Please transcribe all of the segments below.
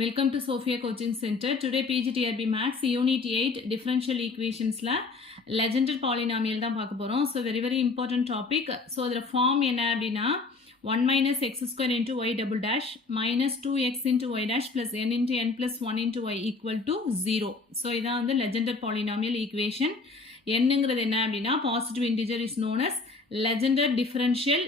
Welcome to Sophia Coaching Center. Today PGTRB Max Unit 8 Differential Equations la Legendary Polynomial தான் பார்க்க போறோம். So very important topic. So அதோட form என்ன அப்படின்னா 1 minus x square into y double dash minus 2x into y dash plus n into n plus 1 into y equal to 0. So இதான் வந்து Legendary Polynomial Equation. என்னங்கிறது என்ன அப்படின்னா positive integer is known as Legendary Differential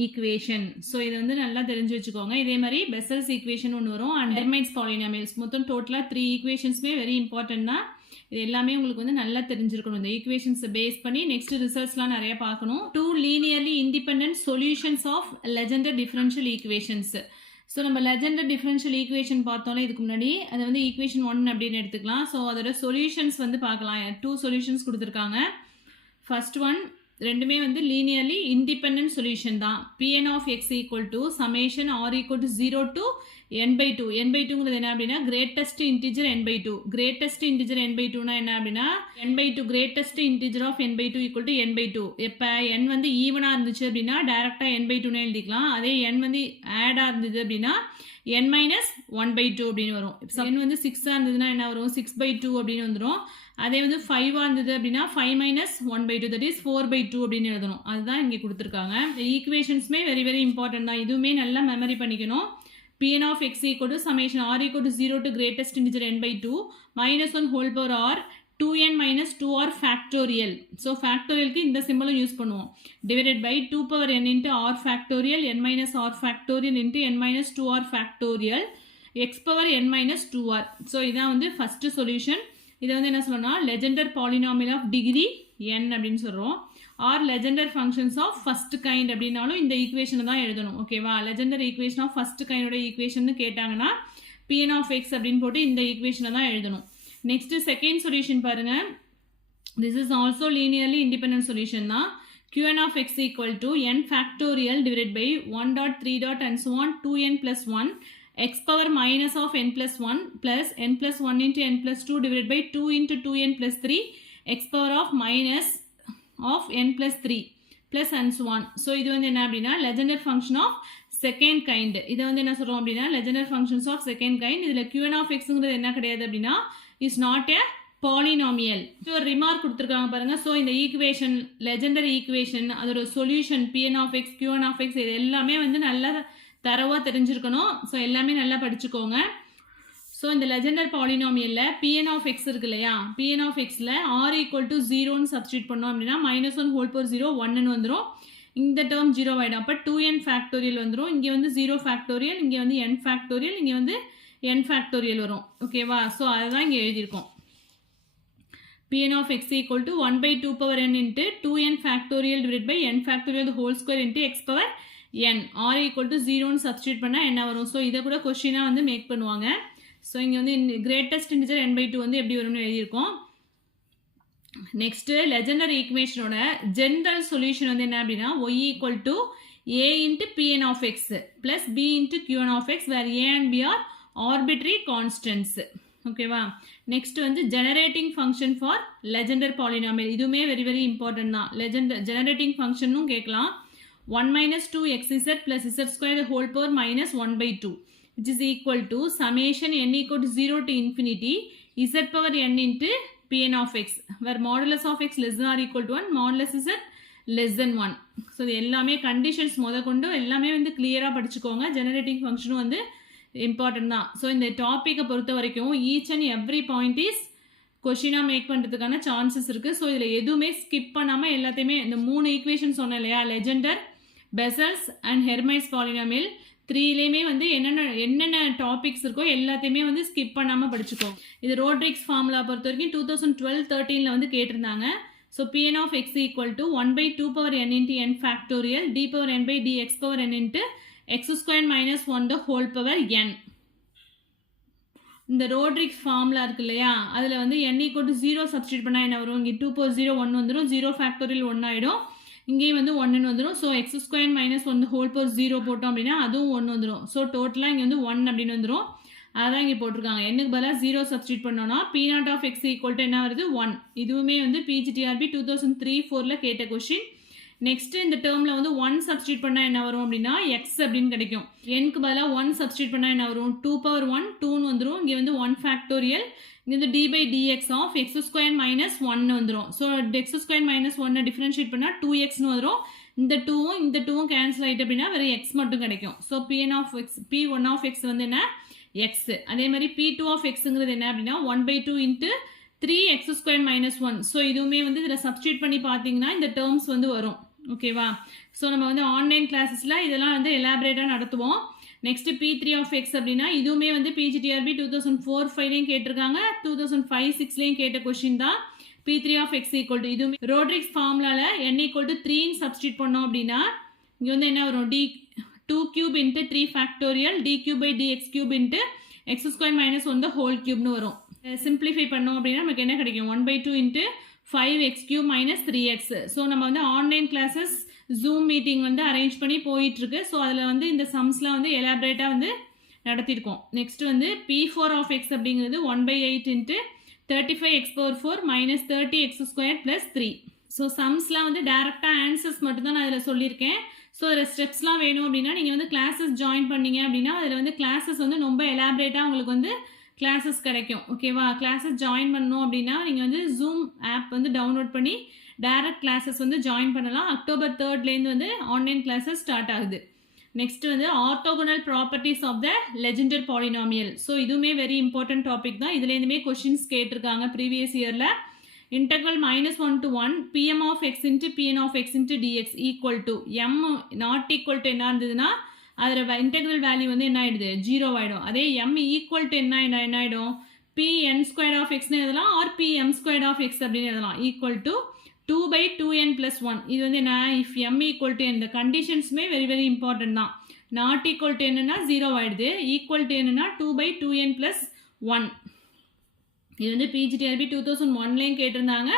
equation. So இது வந்து நல்லா தெரிஞ்சு வச்சுக்கோங்க. இதே மாதிரி பெசல்ஸ் ஈக்குவேஷன் ஒன்று வரும் அண்ட் ஹெர்மைட்ஸ் பாலினாமியல்ஸ். மொத்தம் டோட்டலாக 3 ஈக்குவேஷன்ஸுமே வெரி இம்பார்ட்டன்ட் தான். இது எல்லாமே உங்களுக்கு வந்து நல்லா தெரிஞ்சிருக்கணும். இந்த ஈக்குவேஷன்ஸை பேஸ் பண்ணி நெக்ஸ்ட் ரிசல்ட்ஸ்லாம் நிறைய பார்க்கணும். 2 linearly independent solutions of legendary differential equations. So நம்ம லெஜெண்டரி டிஃபரன்ஷியல் ஈக்குவேஷன் பார்த்தோம்னா இதுக்கு முன்னாடி அதை வந்து ஈக்குவேஷன் 1 அப்படின்னு எடுத்துக்கலாம். ஸோ அதோட சொல்யூஷன்ஸ் வந்து பார்க்கலாம். 2 சொல்யூஷன்ஸ் கொடுத்துருக்காங்க. ஃபர்ஸ்ட் ஒன் ரெண்டுமே வந்து லீனியர்லி இண்டிபெண்டன்ட் சொல்யூஷன் தான். Pn of x equal to summation r equal to 0 to n by 2. n by 2ங்கிறது என்ன அப்படின்னா greatest integer n by 2. greatest integer n by 2னா என்ன அப்படின்னா n by 2 greatest integer of n by 2 equal to n by 2. எப்போ n வந்து ஈவனாக இருந்துச்சு அப்படின்னா டைரெக்டாக n by 2னே எழுதிக்கலாம். அதே n வந்து ஆடாக இருந்தது அப்படின்னா n minus 1 by 2 அப்படின்னு வரும். n வந்து 6ஆக இருந்ததுன்னா என்ன வரும் 6 by 2 அப்படின்னு வந்துடும். அதே வந்து 5ஆக இருந்தது அப்படின்னா 5 minus 1 by 2 that is 4 by 2 அப்படின்னு எழுதணும். அதுதான் இங்கே கொடுத்துருக்காங்க. இந்த ஈக்குவேஷன்ஸுமே வெரி இம்பார்ட்டன்ட் தான். இதுவுமே நல்லா மெமரி பண்ணிக்கணும். Pn of x equal to summation r equal to 0 to greatest integer n by 2 minus 1 whole power r 2n minus 2r factorial. So ஃபேக்டோரியலுக்கு இந்த சிம்பிளும் யூஸ் பண்ணுவோம். Divided by 2 power n into r factorial n minus r factorial into n minus 2r factorial x power n minus 2r. So இதான் வந்து first solution. இதை வந்து என்ன சொல்லணும்னா Legendre polynomial of degree n அப்படின்னு சொல்கிறோம். Or Legendre functions of first kind அப்படின்னாலும் இந்த ஈக்குவேஷனை தான் எழுதணும். ஓகேவா? லெஜெண்டர் ஈக்குவேஷன் ஆஃப் ஃபர்ஸ்ட் கைண்டோட ஈக்குவேஷன் கேட்டாங்கன்னா Pn of x அப்படின்னு போட்டு இந்த ஈக்குவேஷனை தான் எழுதணும். நெக்ஸ்ட் செகண்ட் சொல்யூஷன் பாருங்க. This is also linearly independent solution தான். Qn of x equal to n factorial divided by 1 dot 3 dot and so on 2n plus 1 x power minus of n plus 1 plus n plus 1 into n plus 2 divided by 2 into 2n plus 3 x power of minus of n plus 3 plus and so on. So இது வந்து என்ன அப்படின்னா legendary function of second kind. இதை வந்து என்ன சொல்கிறோம் அப்படின்னா legendary functions of second kind. இதில் Qn of xங்கிறது என்ன கிடையாது அப்படின்னா is not a polynomial. So ஒரு ரிமார்க் கொடுத்துருக்காங்க பாருங்க. ஸோ இந்த ஈக்குவேஷன் லெஜெண்டரி ஈக்குவேஷன் அதோட solution Pn of x Qn of x இது எல்லாமே வந்து நல்லா தரவாக தெரிஞ்சிருக்கணும். ஸோ எல்லாமே நல்லா படிச்சுக்கோங்க. ஸோ இந்த லெஜெண்டர் பாலினாமியலில் Pn of x இருக்கு இல்லையா, Pn of xல r equal to 0ன்னு சப்ஸ்டியூட் பண்ணோம் அப்படின்னா -1 whole power 0 1ன்னு வந்துடும். இந்த டேர்ம் 0 ஆகிடும். அப்போ 2n ஃபேக்டோரியல் வந்துடும். இங்கே வந்து 0 ஃபேக்டோரியல், இங்கே வந்து n ஃபேக்டோரியல், இங்கே வந்து n ஃபேக்டோரியல் வரும். ஓகேவா? ஸோ அதுதான் இங்கே எழுதியிருக்கோம். Pn of x equal to 1 by 2 power n into 2n factorial divided by n factorial the whole square into x power n. r equal to 0ன்னு சப்ஸ்டியூட் பண்ணால் என்ன வரும்? ஸோ இதை கூட கொஸ்டினாக வந்து மேக் பண்ணுவாங்க. ஸோ இங்கே வந்து கிரேட்டஸ்ட் இன்டிஜர் n by 2 வந்து எப்படி வரும்னு எழுதியிருக்கோம். நெக்ஸ்ட்டு லெஜெண்டரி ஈக்குவேஷனோட ஜென்ரல் சொல்யூஷன் வந்து என்ன அப்படின்னா y equal to a into Pn of x plus b into Qn of x where a and b are arbitrary constants. ஓகேவா? நெக்ஸ்ட் வந்து generating function for Legendre polynomial. இதுவுமே very important தான். Generating ஃபங்க்ஷனும் கேட்கலாம். 1 minus 2xz plus z square the whole power minus 1 by 2 which is equal to summation n equal to 0 to infinity z power n into Pn of x where modulus of x less than or equal to 1 modulus z less than 1. So இது எல்லாமே conditions கொண்டு எல்லாமே வந்து கிளியராக படிச்சுக்கோங்க. Generating ஃபங்க்ஷனும் வந்து important தான். So இந்த டாப்பிக்கை பொறுத்த வரைக்கும் each and every point is கொஷினாக மேக் பண்ணுறதுக்கான சான்சஸ் இருக்குது. ஸோ இதில் எதுவுமே ஸ்கிப் பண்ணாமல் எல்லாத்தையுமே இந்த 3 ஈக்குவேஷன் சொன்னேன் இல்லையா, லெஜெண்டர், பெசல்ஸ் அண்ட் ஹெர்மைட்ஸ் பாலினாமியல் 3லேயுமே வந்து என்னென்ன டாபிக்ஸ் இருக்கோ எல்லாத்தையுமே வந்து ஸ்கிப் பண்ணாமல் படிச்சுக்கோங்க. இது ரோட்ரிக்ஸ் ஃபார்முலா பொறுத்த வரைக்கும் 2012-13 வந்து கேட்டிருந்தாங்க. So Pn of x equal to 1 by 2 power n into n factorial d power n by dx power n into x square minus 1 the whole power n. இந்த ரோட்ரிக்ஸ் ஃபார்முலா இருக்கு இல்லையா, அதில் வந்து n equal to 0 substitute பண்ணால் என்ன வரும்? இங்கே 2 power 0 1 வந்துடும். 0 ஃபேக்டோரியல் 1 ஆகிடும். இங்கேயும் வந்து 1ன்னு வந்துடும். So x square minus 1 the whole power 0 போட்டோம் அப்படின்னா அதுவும் 1 வந்துடும். ஸோ டோட்டலாக இங்கே வந்து 1 அப்படின்னு வந்துடும். அதான் இங்கே போட்டிருக்காங்க. என்னுக்கு பதிலாக 0 சப்ஸ்டியூட் பண்ணோன்னா P0 of x equal to என்ன வருது 1. இதுவுமே வந்து PGTRB 2003-4 கேட்ட கொஷின். நெக்ஸ்ட் இந்த டேர்மில் வந்து 1 சப்ஸ்டியூட் பண்ணால் என்ன வரும் அப்படின்னா எக்ஸ் அப்படின்னு கிடைக்கும். என்க்கு பதிலாக 1 சப்ஸ்டியூட் பண்ணால் என்ன வரும் 2 power 1 2ன்னு வந்துடும். இங்கே வந்து 1 ஃபேக்டோரியல், இங்கே வந்து D by DX of X square minus 1 வந்துடும். So X square minus 1 differentiate பண்ணால் 2xன்னு வரும். இந்த 2வும் இந்த 2வும் கேன்சல் ஆகிட்டு அப்படின்னா வெறும் எக்ஸ் மட்டும் கிடைக்கும். So PN of X P1 of X வந்து என்ன எக்ஸ். அதே மாதிரி P2 ஆஃப் எக்ஸுங்கிறது என்ன அப்படின்னா 1/2 into 3x square minus 1. So இதுவுமே வந்து இதில் சப்ஸ்டியூட் பண்ணி பார்த்தீங்கன்னா இந்த டேர்ம்ஸ் வந்து வரும். ஓகேவா? ஸோ நம்ம வந்து ஆன்லைன் கிளாஸஸில் இதெல்லாம் வந்து எலாபரேட்டாக நடத்துவோம். நெக்ஸ்ட் P3 ஆஃப் எக்ஸ் அப்படின்னா இதுவுமே வந்து PGTRB 2004-5லையும் கேட்டிருக்காங்க, 2005-6லையும் கேட்ட கொஸ்டின் தான். P3 of x equal to இதுவுமே ரோட்ரிக்ஸ் ஃபார்முலாவில் n ஈக்குவல் டு 3ன்னு சப்ஸ்டியூட் பண்ணோம் அப்படின்னா இங்கே வந்து என்ன வரும் d2 cube into 3 factorial d cube by dx cube into x square minus 1 whole கியூப்னு வரும். சிம்பிளிஃபை பண்ணோம் அப்படின்னா நமக்கு என்ன கிடைக்கும் 1/2 into 5x³ minus 3x. So நம்ம வந்து ஆன்லைன் கிளாஸஸ் ஜூம் மீட்டிங் வந்து அரேஞ்ச் பண்ணி போயிட்டுருக்கு. ஸோ அதில் வந்து இந்த சம்ஸ்லாம் வந்து எலாபரேட்டாக வந்து நடத்தியிருக்கோம். நெக்ஸ்ட் வந்து P4 ஆஃப் எக்ஸ் அப்படிங்கிறது 1/8 into 35x⁴ minus 30x² plus 3. So சம்ஸ்லாம் வந்து டேரெக்டாக ஆன்சர்ஸ் மட்டும் தான் நான் அதில் சொல்லியிருக்கேன். ஸோ அதில் ஸ்டெப்ஸ்லாம் வேணும் அப்படின்னா நீங்கள் வந்து கிளாஸஸ் ஜாயின் பண்ணீங்க அப்படின்னா அதில் வந்து கிளாஸஸ் வந்து ரொம்ப எலாபரேட்டாக உங்களுக்கு வந்து கிளாஸஸ் கிடைக்கும். ஓகேவா? கிளாஸஸ் ஜாயின் பண்ணணும் அப்படின்னா நீங்கள் வந்து ஜூம் ஆப் வந்து டவுன்லோட் பண்ணி டைரக்ட் கிளாஸஸ் வந்து ஜாயின் பண்ணலாம். October 3லேருந்து வந்து ஆன்லைன் கிளாஸஸ் ஸ்டார்ட் ஆகுது. நெக்ஸ்ட் வந்து orthogonal properties of the Legendre polynomial. So இதுவுமே வெரி இம்பார்ட்டன்ட் டாபிக் தான். இதுலேருந்துமே கொஷின்ஸ் கேட்டிருக்காங்க ப்ரீவியஸ் இயரில். Integral -1 to 1 pm of x into pn of x into dx equal to m not equal to என்ன இருந்ததுன்னா அதில் இன்டெக்ரல் வேல்யூ வந்து என்ன ஆகிடுது 0 ஆகிடும். அதே m ஈக்குவல் டு என்ன ஆகிடும் pn ஸ்கொயர் ஆஃப் எக்ஸ்னு எழுதலாம் or pm square of X அப்படின்னு எழுதலாம். Equal to 2/2n + 1. இது வந்து என்ன இஃப் m ஈக்குவல் டு இந்த கண்டிஷன்ஸுமே வெரி வெரி இம்பார்ட்டன்ட் தான். நாட் ஈக்குவல் டு என்னன்னா 0 ஆகிடுது. ஈக்குவல் டு என்னன்னா 2/2n + 1. இது வந்து PGTRB 2001லையும் கேட்டிருந்தாங்க,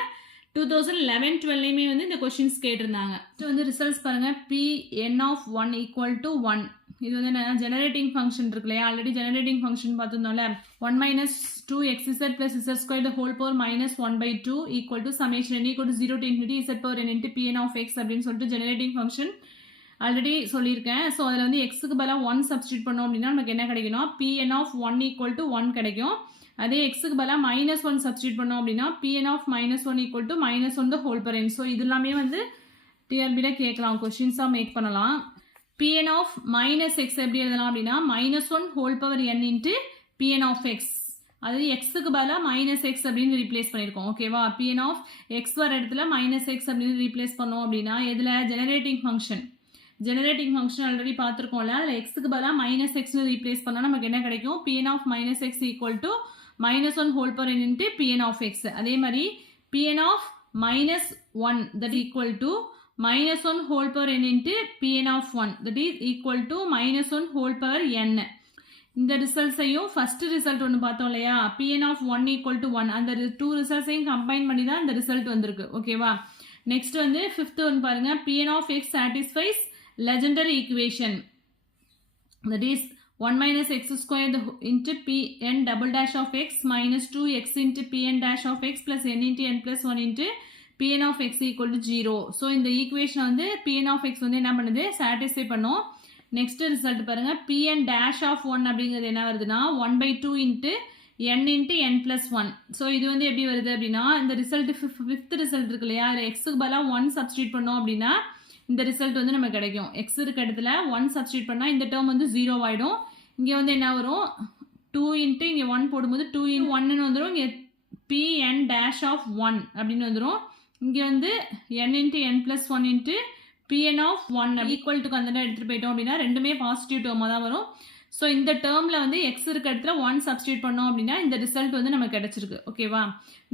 2011-12லையுமே வந்து இந்த கொஷின்ஸ் கேட்டிருந்தாங்க. ஸோ வந்து ரிசல்ட்ஸ் பாருங்கள். Pn of 1 equal to 1. இது வந்து என்ன ஜெனரேட்டிங் ஃபங்க்ஷன் இருக்கு இல்லையா, already generating function பார்த்துருந்தோம்ல. 1 - 2xz + z² the whole power -1/2 equal to summation n equal to 0 to infinity z power n into Pn of x அப்படின்னு சொல்லிட்டு generating function already சொல்லியிருக்கேன். So அதில் வந்து எக்ஸுக்கு பதிலாக 1 சப்ஸ்டியூட் பண்ணோம் அப்படின்னா நமக்கு என்ன கிடைக்கணும் Pn of 1 equal to 1 கிடைக்கும். அதே எக்ஸுக்கு பதிலாக -1 சப்ஸ்டியூட் பண்ணோம் அப்படின்னா Pn of -1 equal to -1 the whole power n. So இது எல்லாமே வந்து டிஆர்பியில் கேட்கலாம், கொஷின்ஸாக மேக் பண்ணலாம். Pn of -x எப்படி எழுதலாம் அப்படின்னா -1 whole power n into Pn of x. அதாவது எக்ஸுக்கு பதிலாக -x அப்படின்னு ரீப்ளேஸ் பண்ணியிருக்கோம். ஓகேவா? Pn of x வர இடத்துல -x அப்படின்னு ரீப்ளேஸ் பண்ணோம் அப்படின்னா எதில் ஜெனரேட்டிங் ஃபங்க்ஷன் ஆல்ரெடி பார்த்துருக்கோம்ல. அதில் எக்ஸுக்கு பதிலாக -xன்னு ரீப்ளேஸ் பண்ணால் நமக்கு என்ன கிடைக்கும் Pn of -x equal to -1 whole power n into Pn of x. அதே மாதிரி Pn of -1 that equal to -1 whole power n into Pn of 1 that is equal to -1 whole power n. இந்த ரிசல்ட்ஸையும் first result ஒன்று பார்த்தோம் இல்லையா, Pn of 1 equal to 1, அந்த 2 ரிசல்ட்ஸையும் combine பண்ணி தான் இந்த ரிசல்ட் வந்திருக்கு. ஓகேவா? நெக்ஸ்ட் வந்து ஃபிஃப்த் ஒன்று பாருங்க. Pn of x satisfies legendary equation that is 1 - x squared into Pn double dash of x minus 2x into Pn dash of x plus n into n plus 1 into Pn of x equal to 0. So இந்த equation வந்து Pn of x வந்து என்ன பண்ணுது satisfy பண்ணும். Next result பாருங்க. Pn dash of 1 அப்படிங்கிறது என்ன வருதுன்னா 1/2 into n into n plus 1. So இது வந்து எப்படி வருது அப்படின்னா இந்த ரிசல்ட் ஃபிஃப்த் ரிசல்ட் இருக்கு இல்லையா, அதில் எக்ஸுக்கு பதிலாக 1 சப்ஸ்டியூட் பண்ணோம் அப்படின்னா இந்த ரிசல்ட் வந்து நமக்கு கிடைக்கும். எக்ஸ் இருக்க இடத்துல 1 சப்ஸ்டியூட் பண்ணால் இந்த டேர்ம் வந்து 0 ஆகிடும். இங்கே வந்து என்ன வரும் 2 இன்ட்டு இங்கே 1 போடும்போது 2 in 1ன்னு வந்துடும். இங்கே Pn dash of 1 அப்படின்னு வந்துடும். இங்கே வந்து n into n plus 1 into Pn of 1 equal to அந்த எடுத்துகிட்டு போயிட்டோம் அப்படின்னா ரெண்டுமே பாசிட்டிவ் டேர்மாக தான் வரும். ஸோ இந்த டேர்மில் வந்து எக்ஸ் இருக்க இடத்துல 1 சப்ஸ்டியூட் பண்ணோம் அப்படின்னா இந்த ரிசல்ட் வந்து நமக்கு கிடைச்சிருக்கு. ஓகேவா?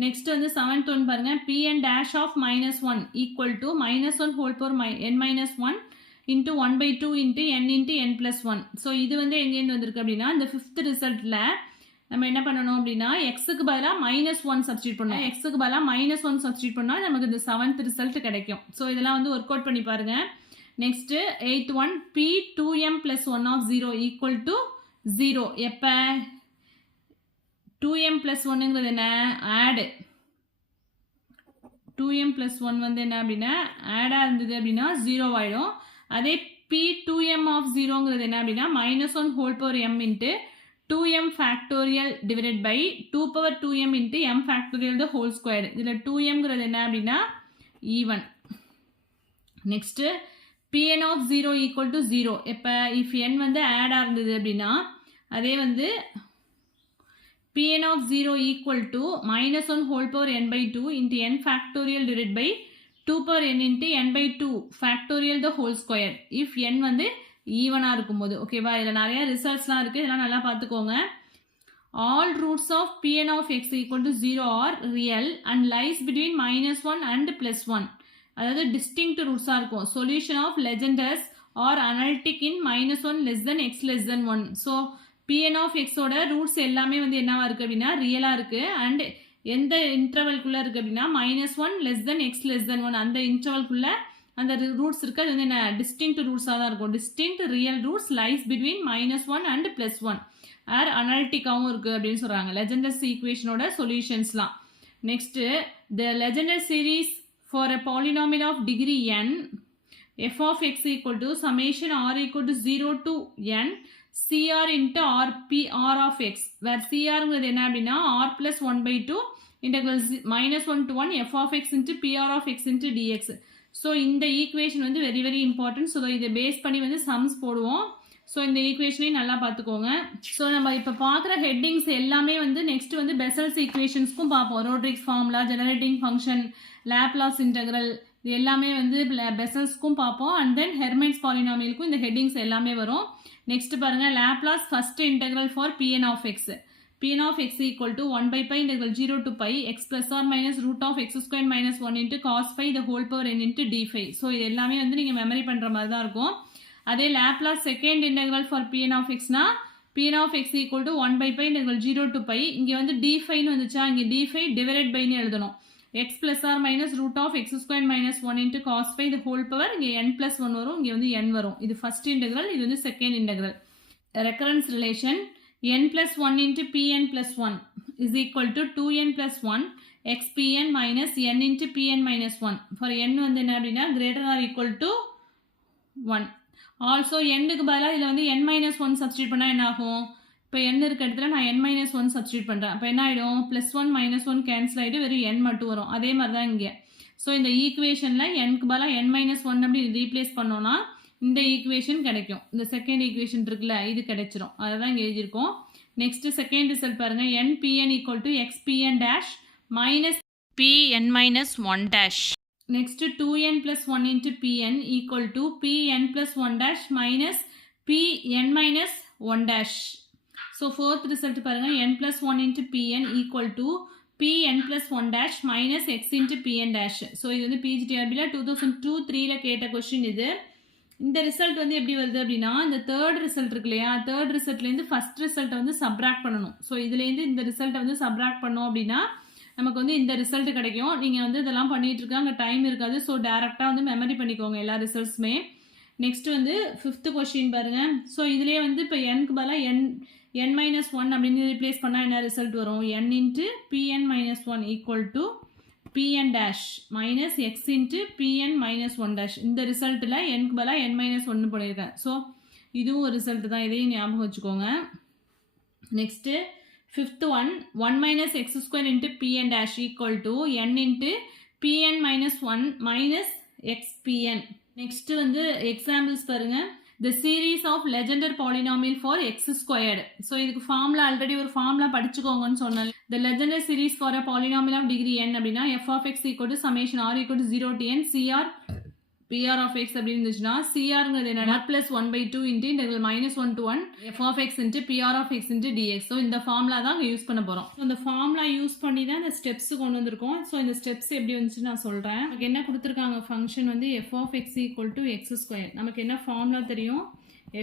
நெக்ஸ்ட் வந்து 7th ஒன் பாருங்க. Pn dash of -1 equal to -1 whole power n minus 1 into 1/2 into n into n plus 1. So இது வந்து எங்கேருந்து வந்திருக்கு அப்படின்னா இந்த ஃபிஃப்த் ரிசல்ட்டில் நம்ம என்ன பண்ணணும் அப்படின்னா எக்ஸுக்கு பதிலாக -1 சப்ஸ்டியூட் பண்ணணும். எக்ஸுக்கு பதிலாக -1 சப்ஸ்டியூட் பண்ணால் நமக்கு இந்த 7th ரிசல்ட் கிடைக்கும். ஸோ இதெல்லாம் வந்து ஒர்க் அவுட் பண்ணி பாருங்க. Next 8th one P2m plus 1 of 0 equal to 0. எப்போ 2m plus 1ங்கிறது என்ன ஆடு 2m plus 1 வந்து என்ன அப்படின்னா ஆடாக இருந்தது அப்படின்னா 0 ஆகிடும். அதே p2m of 0ங்கிறது என்ன அப்படின்னா -1 whole power m into 2m factorial divided by 2 power 2m into m factorial the whole square. இதில் 2mங்கிறது என்ன அப்படின்னா even. Next pn of 0 equal to 0. இப்போ if n வந்து ஆடாக இருந்தது அப்படின்னா அதே வந்து pn of 0 equal to -1 whole power n by 2 into n factorial divided by 2 power n into n by 2 factorial the whole square if n வந்து ஈவனாக இருக்கும்போது. ஓகேவா, இதில் நிறைய ரிசல்ட்ஸ்லாம் இருக்குது, இதெல்லாம் நல்லா பார்த்துக்கோங்க. all roots of pn of x equal to 0 are real and lies between -1 and +1. அதாவது distinct ரூட்ஸாக இருக்கும். Solution of Legendre's are analytic in -1 less than x less than 1. So pn of x ஓட ரூட்ஸ் எல்லாமே வந்து என்னவா இருக்குது அப்படின்னா ரியலாக இருக்குது. அண்ட் எந்த இன்டர்வல்குள்ளே இருக்குது அப்படின்னா -1 less than x less than 1 அந்த இன்டர்வல்குள்ளே அந்த ரூட்ஸ் இருக்குது. அது வந்து என்ன டிஸ்டிங்க்ட் ரூட்ஸாக தான் இருக்கும். Distinct real roots lies between -1 and +1 or அனலிட்டிக்காகவும் இருக்குது அப்படின்னு சொல்கிறாங்க. லெஜெண்டர்ஸ் ஈக்குவேஷனோட சொல்யூஷன்ஸ்லாம். Next the Legendre series for a polynomial of degree n f of x equal to summation r equal to 0 to n cr into r of x, where crங்கிறது என்ன அப்படின்னா r plus 1 by 2 integral -1 to 1 f of x into pr of x into dx. So இந்த equation வந்து very very important. So இதை base பண்ணி வந்து sums போடுவோம். So இந்த ஈக்குவேஷனையும் நல்லா பார்த்துக்கோங்க. ஸோ நம்ம இப்போ பார்க்குற ஹெட்டிங்ஸ் எல்லாமே வந்து நெக்ஸ்ட் வந்து பெசல்ஸ் ஈக்குவேஷன்ஸ்க்கும் பார்ப்போம். Rodrigues formula, generating function, Laplace integral, இது எல்லாமே வந்து பெசல்ஸ்க்கும் பார்ப்போம். அண்ட் தென் ஹெர்மைட்ஸ் பாலினாமியலுக்கும் இந்த ஹெட்டிங்ஸ் எல்லாமே வரும். நெக்ஸ்ட் பாருங்கள், Laplace first integral for pn of x. pn of x equal to 1 by pi integral 0 to pi x plus or minus root of x square minus 1 into cos pi the whole power n into d phi. So இது எல்லாமே வந்து நீங்கள் memory பண்ணுற மாதிரி தான் இருக்கும். அதே Laplace second integral for pn of xனா pn of x equal to 1 by pi integral 0 to pi, இங்கே வந்து d phiன்னு வந்துச்சா, இங்கே d phi divided byன்னு எழுதணும். x plus or minus root of x square minus 1 into cos pi the whole power, இங்கே n plus 1 வரும், இங்கே வந்து n வரும். இது ஃபர்ஸ்ட் இன்டெக்ரல், இது வந்து second integral. Recurrence relation n plus 1 into pn plus 1 is equal to 2n plus 1 xpn minus n into pn minus 1. For n வந்து என்ன அப்படின்னா greater or equal to 1. Also n-க்கு பதிலாக இதில் வந்து n minus 1 சப்ஸ்டியூட் பண்ணால் என்ன ஆகும்? இப்போ n இருக்க இடத்துல நான் n minus 1 சப்ஸ்டியூட் பண்ணுறேன். அப்போ என்ன ஆகிடும்? +1 -1 கேன்சல் ஆகிட்டு வெறும் n மட்டும் வரும். அதே மாதிரி தான் இங்கே. ஸோ இந்த ஈக்குவேஷனில் n-க்கு பதிலாக n minus 1 அப்படி ரீப்ளேஸ் பண்ணோன்னா இந்த ஈக்குவேஷன் கிடைக்கும். இந்த செகண்ட் ஈக்குவேஷன் இருக்குல்ல, இது கிடைச்சிரும். அதை தான் இங்கே எழுதியிருக்கோம். நெக்ஸ்ட் செகண்ட் ரிசல்ட் பாருங்கள், npn equal to xpn dash minus pn minus 1 dash. Next 2n plus 1 into pn equal to pn plus 1 dash minus pn minus 1 dash. So fourth result பாருங்கள், n plus 1 into pn equal to pn plus 1 dash minus x into pn dash. So இது வந்து PGTRBல 2002-3ல் கேட்ட question இது. இந்த result வந்து எப்படி வருது அப்படின்னா, இந்த தேர்ட் ரிசல்ட் இருக்கு இல்லையா, தேர்ட் ரிசல்ட்லேருந்து ஃபர்ஸ்ட் ரிசல்ட்டை வந்து சப்ராக்ட் பண்ணணும். ஸோ இதுலேருந்து இந்த ரிசல்ட்டை வந்து சப்ராக்ட் பண்ணோம் அப்படின்னா நமக்கு வந்து இந்த ரிசல்ட் கிடைக்கும். நீங்கள் வந்து இதெல்லாம் பண்ணிகிட்டு இருக்காங்க, டைம் இருக்காது. ஸோ டேரெக்டாக வந்து மெமரி பண்ணிக்கோங்க எல்லா ரிசல்ட்ஸுமே. நெக்ஸ்ட் வந்து ஃபிஃப்த்து கொஸ்டின் பாருங்கள். ஸோ இதுலேயே வந்து இப்போ n-க்கு பதிலாக n minus 1 அப்படின்னு ரீப்ளேஸ் பண்ணால் என்ன ரிசல்ட் வரும்? n into pn minus 1 equal to pn dash minus x into pn minus 1 dash. இந்த ரிசல்ட்டில் n-க்கு பதிலாக n minus 1 பண்ணியிருக்கேன். ஸோ இதுவும் ஒரு ரிசல்ட் தான், இதையும் ஞாபகம் வச்சுக்கோங்க. Next fifth one, 1 minus x square into pn dash equal to n into pn minus 1 minus xpn. Next வந்து எக்ஸாம்பிள்ஸ் பாருங்கள். The series of Legendre polynomial for x squared. So இதுக்கு ஃபார்முலா ஆல்ரெடி ஒரு formula படிச்சுக்கோங்கன்னு சொன்னேன். The Legendre series for a polynomial of degree n அப்படின்னா f of x equal to summation r equal to 0 to n cr pr of x அப்படின்னு இருந்துச்சுன்னா crங்கிறது என்னன்னா plus 1 by 2 into integral -1 to 1 f of x into pr of x into dx. So இந்த formula தான் use பண்ண போகிறோம். இந்த formula use பண்ணி தான் இந்த ஸ்டெப்ஸ் கொண்டு வந்திருக்கோம். ஸோ இந்த ஸ்டெப்ஸ் எப்படி வந்துச்சு நான் சொல்கிறேன். நமக்கு என்ன கொடுத்துருக்காங்க, ஃபங்க்ஷன் வந்து f of x equal to x square. நமக்கு என்ன ஃபார்முலா தெரியும்?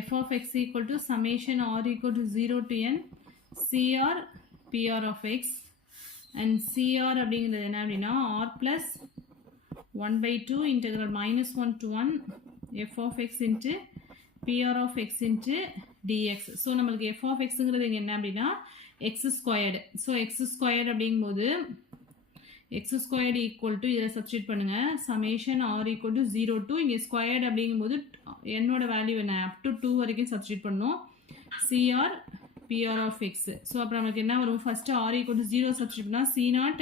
f of x equal to summation r equal to 0 to n cr pr of x and cr அப்படிங்கிறது என்ன அப்படின்னா r plus 1 by 2 integral -1 to 1 f of x into pr of x into dx. So நம்மளுக்கு f of xங்கிறது இங்கே என்ன அப்படின்னா x squared. So x squared அப்படிங்கும்போது X squared equal to இதில் சப்ஸ்டியூட் பண்ணுங்கள் summation R equal to 0 to இங்கே squared அப்படிங்கும்போது என்னோட வேல்யூ என்ன அப் டு 2 வரைக்கும் சப்ஸ்டியூட் பண்ணணும் CR PR of x so அப்புறம் நமக்கு என்ன வரும் first r equal to 0 substitute பண்ணால் C naught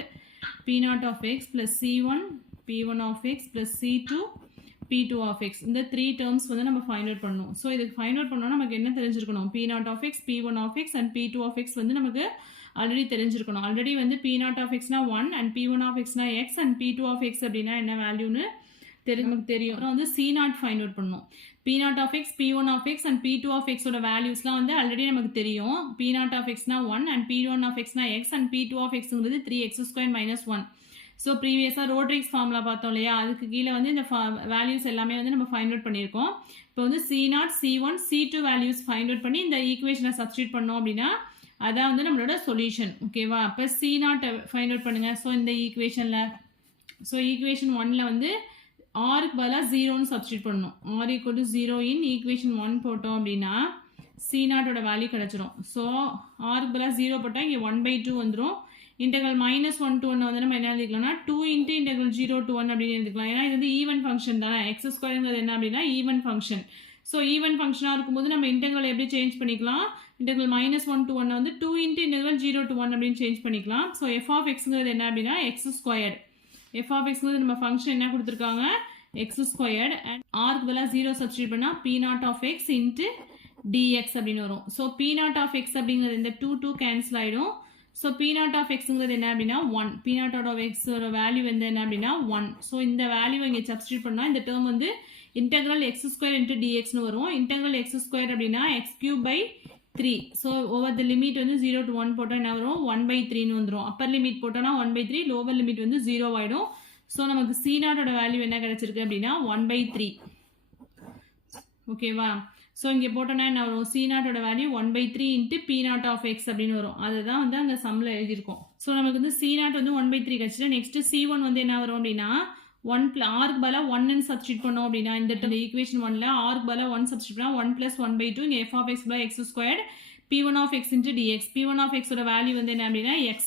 P naught of x plus C one P one of x plus C two P2 of x இந்த 3 terms வந்து நம்ம find out பண்ணணும் ஸோ இதுக்கு find out பண்ணோம்னா நமக்கு என்ன தெரிஞ்சிருக்கணும் P0 of x P1 of x and P2 of x வந்து நமக்கு ஆல்ரெடி தெரிஞ்சிருக்கணும் ஆல்ரெடி வந்து P0 of x னா 1 and P1 of x னா x and P2 of x அப்படின்னா என்ன வேல்யூன்னு நமக்கு தெரியும் அப்புறம் வந்து C0 find out பண்ணணும் P0 of x P1 of x and P2 of x ஓட வேல்யூஸ்லாம் வந்து ஆல்ரெடி நமக்கு தெரியும் P0 of x னா 1 and P1 of x னா x and P2 of x ங்கிறது 3x squared minus 1 ஸோ ப்ரீவியஸாக ரோட்ரிக்ஸ் ஃபார்முலா பார்த்தோம் இல்லையா அதுக்கு கீழே வந்து இந்த வேல்யூஸ் எல்லாமே வந்து நம்ம ஃபைண்ட் அவுட் பண்ணியிருக்கோம் இப்போ வந்து C0 C1 C2 values find out பண்ணி இந்த ஈக்குவேஷனை சப்ஸ்டியூட் பண்ணோம் அப்படின்னா அதான் வந்து நம்மளோட சொல்யூஷன் ஓகேவா அப்போ C0 ஃபைண்ட் அவுட் பண்ணுங்கள் ஸோ இந்த ஈக்குவேஷனில் ஸோ ஈக்குவேஷன் 1ல் வந்து ஆருக்கு பதிலாக 0ன்னு சப்ஸ்டியூட் பண்ணணும் R equal to 0 in equation 1 போட்டோம் அப்படின்னா C0 வேல்யூ கிடச்சிரும் ஸோ ஆருக்கு பதிலாக 0 போட்டால் இங்கே 1/2 வந்துடும் integral minus 1 to 1 வந்து நம்ம என்ன எழுதிக்கலாம்னா 2 into integral 0 to 1 அப்படின்னு எழுதிக்கலாம் ஏன்னா இது வந்து ஈவன் ஃபங்க்ஷன் தானே எக்ஸ் ஸ்கொயருங்கிறது என்ன அப்படின்னா ஈவன் ஃபங்க்ஷன் ஸோ ஈவன் ஃபங்க்ஷனாக இருக்கும்போது நம்ம இன்டெக்ரல் எப்படி சேஞ்ச் பண்ணிக்கலாம் இன்டெக்ரல் minus 1 to 1 வந்து 2 into integral 0 to 1 அப்படின்னு சேஞ்ச் பண்ணிக்கலாம் ஸோ எஃப் ஆஃப் எக்ஸுங்கிறது என்ன அப்படின்னா எக்ஸ் ஸ்கொயர்டு எஃப் ஆஃப் எக்ஸுங்கிறது நம்ம ஃபங்க்ஷன் என்ன கொடுத்துருக்காங்க எக்ஸ் ஸ்கொயர்டு அண்ட் ஆருக்கு பதிலாக 0 சப்ஸ்டியூட் பண்ணால் P0 of x into dx அப்படின்னு வரும் ஸோ P0 of x அப்படிங்கிறது இந்த 2 கேன்சல் ஆகிடும் ஸோ P0 of xங்கிறது என்ன அப்படின்னா 1 P0 of x ஒரு வேல்யூ வந்து என்ன அப்படின்னா 1 ஸோ இந்த வேல்யூ இங்கே சப்ஸ்டியூட் பண்ணால் இந்த டேர்ம் வந்து இன்டெக்ரல் எக்ஸ் ஸ்கொயர் இன்ட்டு டிஎக்ஸ்னு வரும் இன்டெக்ரல் எக்ஸ் ஸ்கொயர் அப்படின்னா x3/3 so over the limit வந்து 0 to 1 போட்டால் என்ன வரும் 1/3ன்னு வந்துடும் அப்பர் லிமிட் போட்டோன்னா 1/3 லோவர் லிமிட் வந்து 0 ஆகிடும் ஸோ நமக்கு C0 வேல்யூ என்ன கிடைச்சிருக்கு அப்படின்னா 1/3 ஓகேவா ஸோ இங்கே போட்டோன்னா என்ன வரும் C0 value 1/3 into P0 of x அப்படின்னு வரும் அதுதான் வந்து அங்கே சம்மில் எழுதியிருக்கோம் ஸோ நமக்கு வந்து C0 வந்து 1/3 கிடச்சிட்டு நெக்ஸ்ட்டு C1 வந்து என்ன வரும் அப்படின்னா 1 ஆருக்கு பதிலாக 1ன்னு சப்ஸ்டியூட் பண்ணோம் அப்படின்னா இந்த ஈக்குவேஷன் 1ல் ஆருக்கு பதிலாக 1 சப்ஸ்டியூட் பண்ணால் 1 + 1/2 இங்கே f of x by x squared P1 of x into dx P1 of x ஓட வேல்யூ வந்து என்ன அப்படின்னா x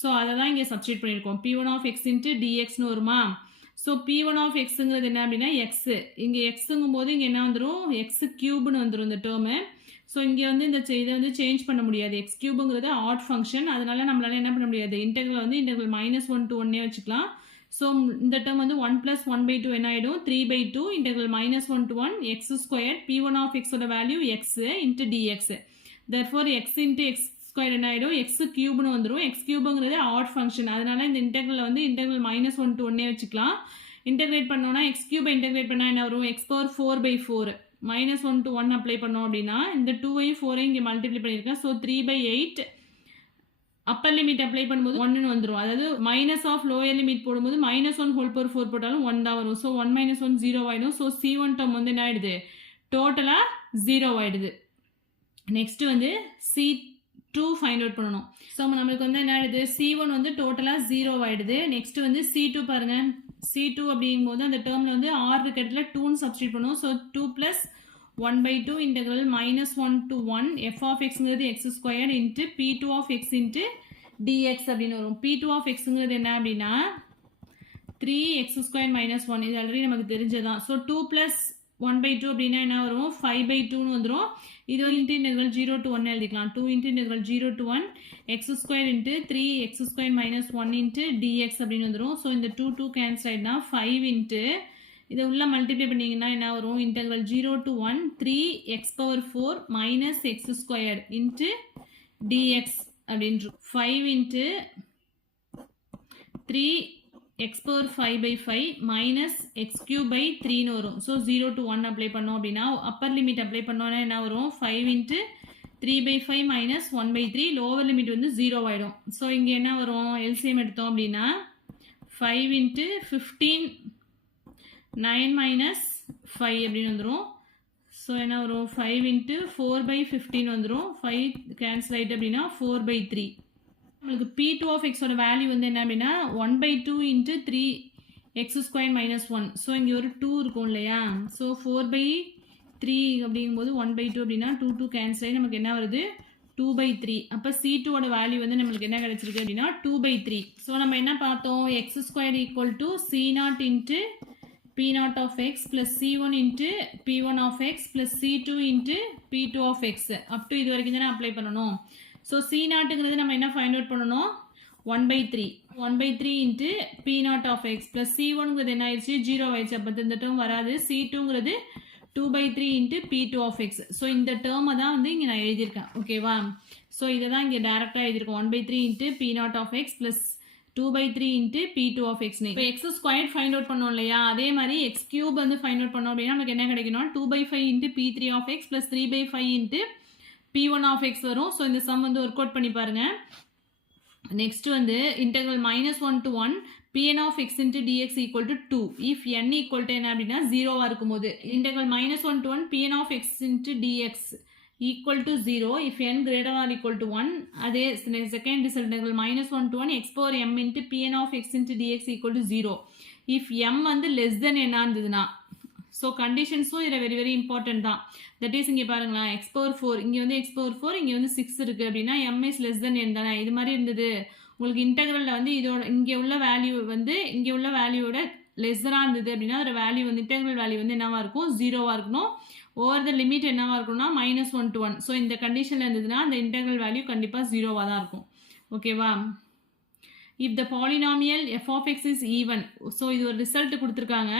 ஸோ அதை தான் இங்கே சப்ஸ்டியூட் பண்ணியிருக்கோம் P1 of x into dxன்னு வருமா ஸோ P1 of xங்கிறது என்ன அப்படின்னா எக்ஸு இங்கே எக்ஸுங்கும் போது இங்கே என்ன வந்துடும் எக்ஸு க்யூப்னு வந்துடும் இந்த டேர்மு ஸோ இங்கே வந்து இந்த இதை வந்து சேஞ்ச் பண்ண முடியாது எக்ஸ் க்யூபுங்கிறது ஆட் ஃபங்க்ஷன் அதனால நம்மளால என்ன பண்ண முடியாது இன்டெக்ரல் வந்து இன்டெக்ரல் -1 to 1 வச்சுக்கலாம் ஸோ இந்த டேர்ம் வந்து 1 + 1/2 என்ன ஆகிடும் 3/2 integral -1 to 1 x squared P1 of x ஓட value x into dx therefore x into x square என்ன ஆகிடும் எக்ஸ் க்யூப்னு வந்துடும் எக்ஸ் க்யூபுங்கிறது ஆட் ஃபங்க்ஷன் அதனால இந்த இன்டெக்ரலில் வந்து இன்டெக்ரல் -1 to 1 வச்சுக்கலாம் இன்டெகிரேட் பண்ணோன்னா எக்ஸ் க்யூபை இன்டெகிரேட் பண்ணால் என்ன வரும் x⁴/4 -1 to 1 அப்ளை பண்ணோம் அப்படின்னா இந்த 2ஐயும் 4ஐயும் இங்கே மல்டிப்ளை பண்ணியிருக்கேன் ஸோ 3/8 அப்பர் லிமிட் அப்ளை பண்ணும்போது 1ன்னு வந்துடும் அதாவது மைனஸ் ஆஃப் லோயர் லிமிட் போடும்போது -1⁴ போட்டாலும் 1 தான் வரும் ஸோ 1 - 1 0 ஆகிடும் ஸோ C1 டேர்ம் வந்து என்ன ஆகிடுது டோட்டலாக 0 ஆகிடுது நெக்ஸ்ட்டு வந்து C2 ஃபைண்ட் அவுட் பண்ணணும் ஸோ நம்மளுக்கு வந்து என்ன ஆகிடுது C1 வந்து டோட்டலாக 0 ஆகிடுது நெக்ஸ்ட் வந்து C2 பாருங்கள் C2 அப்படிங்கும்போது அந்த டேர்மில் வந்து ஆர் இருக்கிறதுல 2ன்னு சப்ஸ்டியூட் பண்ணுவோம் so 2 + 1/2 integral -1 to 1 f of xங்கிறது x squared into P2 of x into dx அப்படின்னு வரும் P2 of xங்கிறது என்ன அப்படின்னா 3x² - 1 இது ஆல்ரெடி நமக்கு தெரிஞ்சதான் ஸோ 2 + 1/2 அப்படின்னா என்ன வரும் 5/2ன்னு வந்துடும் இது வந்து இன்டெக்ரல் 0 to 1 எழுதிக்கலாம் 2 into integral 0 to 1 x² into 3x² - 1 into dx அப்படின்னு வந்துடும் ஸோ இந்த 2 கேன்சல் ஆகிடுனா 5 into இதை உள்ள மல்டிப்ளை பண்ணிங்கன்னா என்ன வரும் integral 0 to 1 3x⁴ - x² into dx அப்படின்ட்டு 5 into 3x⁵/5 minus x⁵/3ன்னு வரும் ஸோ 0 to 1 அப்ளை பண்ணோம் அப்படின்னா அப்பர் லிமிட் அப்ளை பண்ணோன்னா என்ன வரும் 5 into 3/5 minus 1/3 லோவர் லிமிட் வந்து 0 ஆகிடும் ஸோ இங்கே என்ன வரும் எல்சிஎம் எடுத்தோம் அப்படின்னா 5 into 15 9 minus 5 அப்படின்னு வந்துடும் ஸோ என்ன வரும் 5 into 4/15 வந்துடும் 5 கேன்சல் ஆகிட்டு அப்படின்னா 4/3 நம்மளுக்கு P2 of x ஓட வேல்யூ வந்து என்ன அப்படின்னா 1/2 into 3x² - 1 ஸோ இங்கே ஒரு 2 இருக்கும் இல்லையா ஸோ 4/3 அப்படிங்கும்போது 1/2 அப்படின்னா 2 கேன்சல் ஆகி நமக்கு என்ன வருது 2/3. அப்போ C2 ஓட வேல்யூ வந்து நம்மளுக்கு என்ன கிடைச்சிருக்கு அப்படின்னா 2/3. ஸோ நம்ம என்ன பார்த்தோம், x square equal to C0 into P0 of x plus C1 into P1 of x plus C2 into P2 of x. Up to இது வரைக்கும் தானே அப்ளை பண்ணணும். ஸோ C0ங்கிறது நம்ம என்ன ஃபைண்ட் அவுட் பண்ணணும், 1/3. 1/3 into P0 of x plus C1ங்கிறது என்ன ஆயிடுச்சு, 0 ஆயிடுச்சு. அப்போ இந்த டேர்ம் வராது. C2ங்கிறது 2/3 into P2 of x. So இந்த டேர்மை தான் வந்து இங்கே நான் எழுதியிருக்கேன். ஓகேவா. ஸோ இதை தான் இங்கே டேரெக்டாக எழுதியிருக்கோம். 1/3 into P0 of x plus 2/3 into P2 of x. இப்போ x ஸ்கொயர் ஃபைண்ட் அவுட் பண்ணோம் இல்லையா, அதே மாதிரி x கியூப் வந்து ஃபைண்ட் அவுட் பண்ணோம் அப்படின்னா நமக்கு என்ன கிடைக்கணும், 2/5 into P3 of x plus 3/5 into P1 of x வரும். ஸோ இந்த சம் வந்து ஒர்க் அவுட் பண்ணி பாருங்க. நெக்ஸ்ட் வந்து integral -1 to 1 Pn of x into dx equal to 2 if n equal to என்ன அப்படின்னா 0வா இருக்கும்போது, integral -1 to 1 Pn of x into dx equal to 0 if n greater or equal to 1. அதே second result integral -1 to 1 x power m into Pn of x into dx equal to 0 if m வந்து less than என்ன இருந்ததுன்னா. So கண்டிஷன்ஸும் இதில் very very important தான். That is இங்கே பாருங்களேன், x power 4 இங்கே வந்து x power 4 இங்கே வந்து 6 இருக்குது அப்படின்னா m is less than n தானே. இது மாதிரி இருந்தது உங்களுக்கு இன்டெக்ரலில் வந்து இதோட இங்கே உள்ள வேல்யூ வந்து இங்கே உள்ள வேல்யூவோட லெஸ்ஸராக இருந்தது அப்படின்னா அதோட வேல்யூ வந்து இன்டெக்ரல் வேல்யூ வந்து என்னவாக இருக்கும், 0வாக இருக்கணும். ஓவர் த லிமிட் என்னவாக இருக்கணும்னா -1 to 1. ஸோ இந்த கண்டிஷனில் இருந்ததுன்னா அந்த இன்டெக்ரல் வேல்யூ கண்டிப்பாக 0வாக தான் இருக்கும். ஓகேவா. If the polynomial f of x is even. So இது ஒரு ரிசல்ட் கொடுத்துருக்காங்க.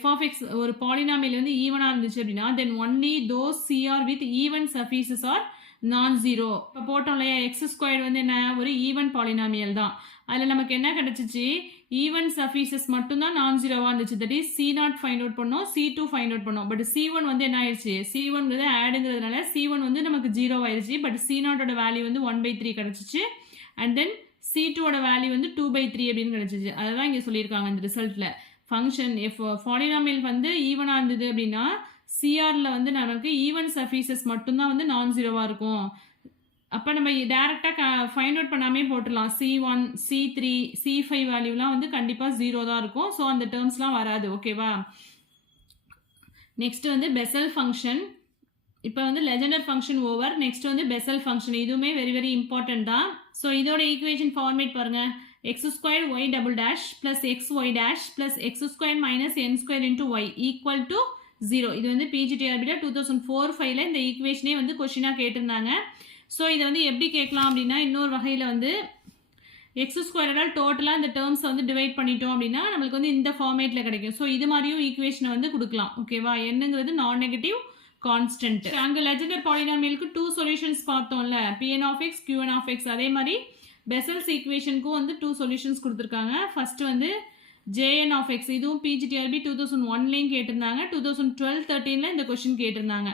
f of x ஒரு பாலினாமியல் வந்து ஈவனாக இருந்துச்சு அப்படின்னா then only those CR with even surfaces are non-zero. இப்போ போட்டோம் இல்லையா, எக்ஸ் ஸ்கொயர் வந்து என்ன ஒரு ஈவன் பாலினாமியல் தான். அதில் நமக்கு என்ன கிடைச்சிச்சு, ஈவன் சர்ஃபீசஸ் மட்டும்தான் நான் ஜீரோவாக இருந்துச்சு. That is C0 find out பண்ணோம், C2 ஃபைண்ட் அவுட் பண்ணோம். பட் C1 வந்து என்ன ஆயிடுச்சு, C1ங்கிறது ஆடுங்கிறதுனால C1 வந்து நமக்கு 0 ஆயிடுச்சு. பட் C0ஓட வேல்யூ வந்து 1/3 கிடச்சிச்சு. அண்ட் தென் C2ஓட வேல்யூ வந்து 2/3 அப்படின்னு கிடச்சிச்சு. அதை தான் இங்கே சொல்லியிருக்காங்க இந்த ரிசல்ட்டில். ஃபங்க்ஷன் எஃப் பாலினாமியல் வந்து ஈவனாக இருந்தது அப்படின்னா சிஆரில் வந்து நமக்கு ஈவன் சர்ஃபீசஸ் மட்டும்தான் வந்து நான் ஜீரோவாக இருக்கும். அப்போ நம்ம டேரெக்டாக ஃபைண்ட் அவுட் பண்ணாமே போட்டுடலாம். C1, C3, C5 வேல்யூலாம் வந்து கண்டிப்பாக 0 தான் இருக்கும். ஸோ அந்த டேர்ம்ஸ்லாம் வராது. ஓகேவா. நெக்ஸ்ட் வந்து பெசல் ஃபங்க்ஷன். இப்போ வந்து லெஜெண்டர் ஃபங்க்ஷன் ஓவர். நெக்ஸ்ட் வந்து பெசல் ஃபங்க்ஷன். இதுவுமே வெரி வெரி இம்பார்ட்டன்ட் தான். ஸோ இதோட ஈக்குவேஷன் ஃபார்மேட் பாருங்கள். x squared y double dash plus xy dash plus x squared minus n squared into y equal to 0. இது வந்து PGTRBல 2004-5ல இந்த ஈக்குவேஷனே வந்து கொஸ்டினாக கேட்டிருந்தாங்க. ஸோ இதை வந்து எப்படி கேட்கலாம் அப்படின்னா, இன்னொரு வகையில் வந்து எக்ஸ் ஸ்கொயரால் டோட்டலாக இந்த டேர்ம்ஸை வந்து டிவைட் பண்ணிட்டோம் அப்படின்னா நம்மளுக்கு வந்து இந்த ஃபார்மேட்டில் கிடைக்கும். ஸோ இது மாதிரியும் ஈக்குவேஷனை வந்து கொடுக்கலாம். ஓகேவா. என்னங்கிறது நான் நெகட்டிவ் கான்ஸ்டன்ட். அங்கே லெஜெண்டர் பாலினாமியலுக்கு 2 சொல்யூஷன்ஸ் பார்த்தோம்ல, Pn of x, Qn of x. அதே மாதிரி பெசல்ஸ் ஈக்குவேஷனுக்கும் வந்து 2 சொல்யூஷன்ஸ் கொடுத்துருக்காங்க. ஃபர்ஸ்ட் வந்து Jn of x. இதுவும் PGTRB 2001லையும் கேட்டிருந்தாங்க, 2012-13ல இந்த கொஸ்டின் கேட்டிருந்தாங்க.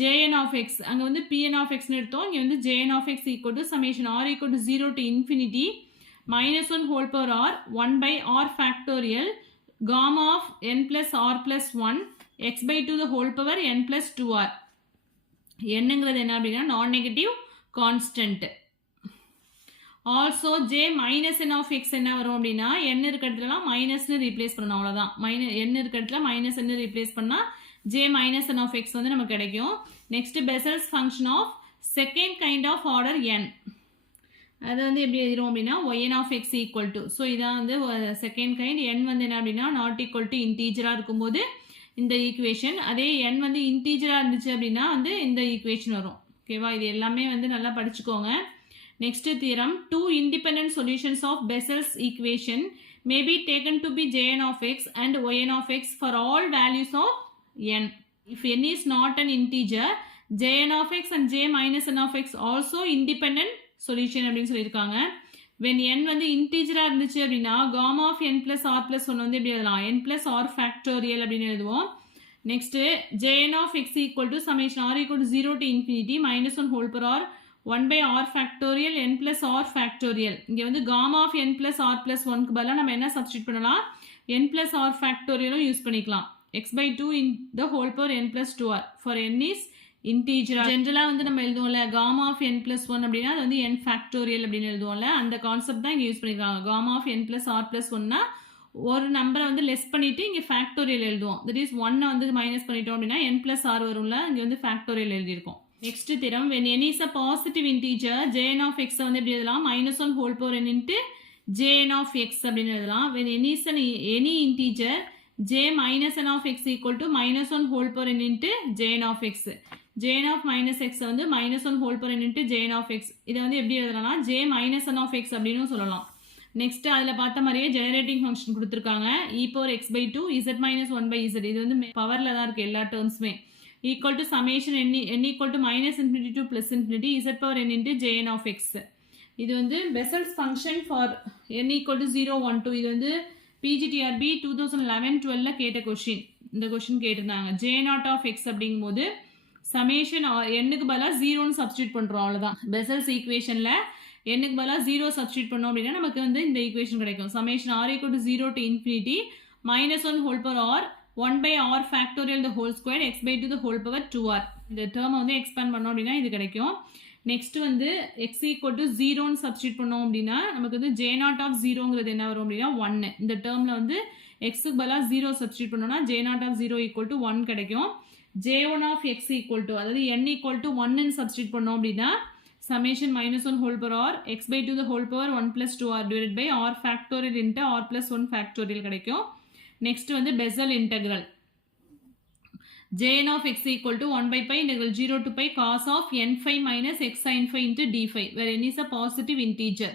Jn of x அங்கே வந்து Pn of xன்னு எடுத்தோம். இங்கே வந்து Jn of x equal to summation r equal to 0 to infinity -1 whole power r 1 by r factorial gamma of n plus r plus 1 x by 2 the whole power n plus 2r. என்னங்கிறது என்ன அப்படின்னா நான் negative constant. Also j minus n of x என்ன வரும் அப்படின்னா n இருக்க இடத்துலலாம் மைனஸ்னு replace பண்ணணும். அவ்வளோதான். n இருக்க இடத்துல மைனஸ் என்ன ரீப்ளேஸ் பண்ணால் j minus n of x வந்து நமக்கு கிடைக்கும். Next Bessel's function of second kind of order n. அதை வந்து எப்படி எழுதிரும் அப்படின்னா yn of x equal to. So இதான் வந்து செகண்ட் கைண்ட். n வந்து என்ன அப்படின்னா நாட் ஈக்குவல் டு இன்டீஜராக இருக்கும்போது இந்த ஈக்குவேஷன். அதே n வந்து இன்டீஜராக இருந்துச்சு அப்படின்னா வந்து இந்த ஈக்குவேஷன் வரும். ஓகேவா. இது எல்லாமே வந்து நல்லா படிச்சுக்கோங்க. Next theorem, 2 independent solutions of Bessel's equation may be taken to be Jn of x and Yn of x for all values of n. If n is not an integer, Jn of x and j minus n of x also independent solution அப்படின்னு சொல்லியிருக்காங்க. when n வந்து இன்டீஜராக இருந்துச்சு அப்படின்னா gamma of n plus r plus 1 வந்து எப்படி எழுதலாம், n plus r factorial அப்படின்னு எழுதுவோம். Next Jn of x equal to summation r equal to 0 to infinity -1 whole power r 1 by r factorial n plus r factorial. இங்கே வந்து gamma of n plus r plus 1க்கு பதிலாக நம்ம என்ன substitute பண்ணலாம், n plus r factorialம் use பண்ணிக்கலாம். x by 2 in the whole power n plus 2r for n is integer. ஜென்ரலாக வந்து நம்ம எழுதுவோம்ல gamma of n plus 1 அப்படின்னா அது வந்து n factorial அப்படின்னு எழுதுவோம்ல, அந்த கான்செப்ட் தான் இங்கே யூஸ் பண்ணிக்கலாம். gamma of n plus r plus 1னா ஒரு நம்பரை வந்து லெஸ் பண்ணிவிட்டு இங்கே ஃபேக்டோரியல் எழுதுவோம். தட் இஸ் 1 வந்து மைனஸ் பண்ணிட்டோம் அப்படின்னா n plus r வரும்ல, இங்கே வந்து ஃபேக்டோரியல் எழுதியிருக்கோம். Next theorem, when n is a positive integer, jn of x வந்து எப்படி எழுதலாம் -1 whole power n into jn of x அப்படின்னு எழுதலாம். When n is any integer, j minus n of x equal to -1 whole power n into jn of x. jn of minus x வந்து -1 whole power n into jn of x. இதை வந்து எப்படி எழுதலாம்னா j minus n of x அப்படின்னு சொல்லலாம். Next அதில் பார்த்த மாதிரியே generating function கொடுத்துருக்காங்க e power x by 2 z minus 1 by z. இது வந்து பவரில் தான் இருக்குது எல்லா டேர்ம்ஸுமே. equal to summation n equal to minus infinity to plus infinity z power n into jn of x. இது வந்து Bessel's function for n equal to 0 1 2. இது வந்து PGTRB 2011-12ல கேட்ட கொஷின். இந்த கொஷின் கேட்டிருந்தாங்க j0 of x அப்படிங்கும்போது சமேஷன் n-க்கு பதிலாக 0ன்னு சப்ஸ்டியூட் பண்ணுறோம், அவ்வளோதான். Bessel's ஈக்குவேஷனில் n-க்கு பதிலாக 0 சப்ஸ்டியூட் பண்ணோம் அப்படின்னா நமக்கு வந்து இந்த ஈக்குவேஷன் கிடைக்கும். Summation r equal to 0 to infinity -1 whole power r 1 by r factorial the whole square x by 2 the whole power 2r. இந்த டேர்மை வந்து எக்ஸ்பேண்ட் பண்ணோம் அப்படின்னா இது கிடைக்கும். நெக்ஸ்ட் வந்து x equal to 0ன்னு சப்ஸ்டியூட் பண்ணோம் அப்படின்னா நமக்கு வந்து j0 of 0ங்கிறது என்ன வரும் அப்படின்னா 1. இந்த டேர்மில் வந்து x-க்கு பதிலாக 0 சப்ஸ்டியூட் பண்ணோம்னா j0 of 0 equal to 1 கிடைக்கும். j1 of x equal to அதாவது n equal to 1ன்னு சப்ஸ்டியூட் பண்ணோம் அப்படின்னா summation -1 whole power r x by 2 the whole power 1 plus 2r divided by r factorial into r plus 1 factorial கிடைக்கும். Next வந்து Bessel integral jn of x equal to 1 by pi integral 0 to pi cos of n phi minus x sin phi into d phi where n is a positive integer.